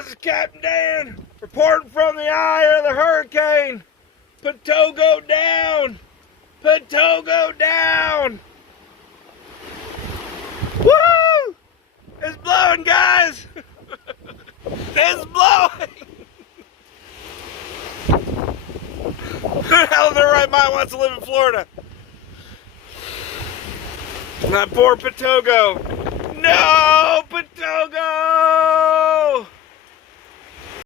This is Captain Dan reporting from the eye of the hurricane. Patogo down! Patogo down! Woo! It's blowing, guys! It's blowing! Who the hell in their right mind wants to live in Florida? My poor Patogo. No, Patogo!